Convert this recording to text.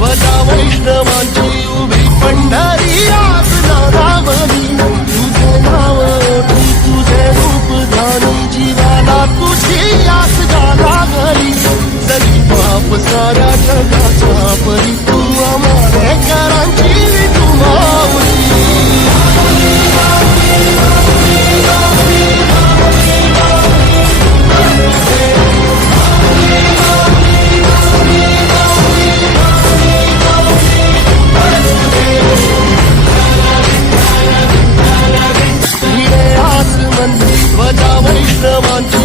ध्वजा वैष्णवांची उभी पंढरी आज नादावली तुझे नाव तुझे रूप जाणून जीवाला तुझी आस गाला घरी जरी बाप साऱ्या जगाच्या परी तू आम्हाला घरांची जावई न वाचू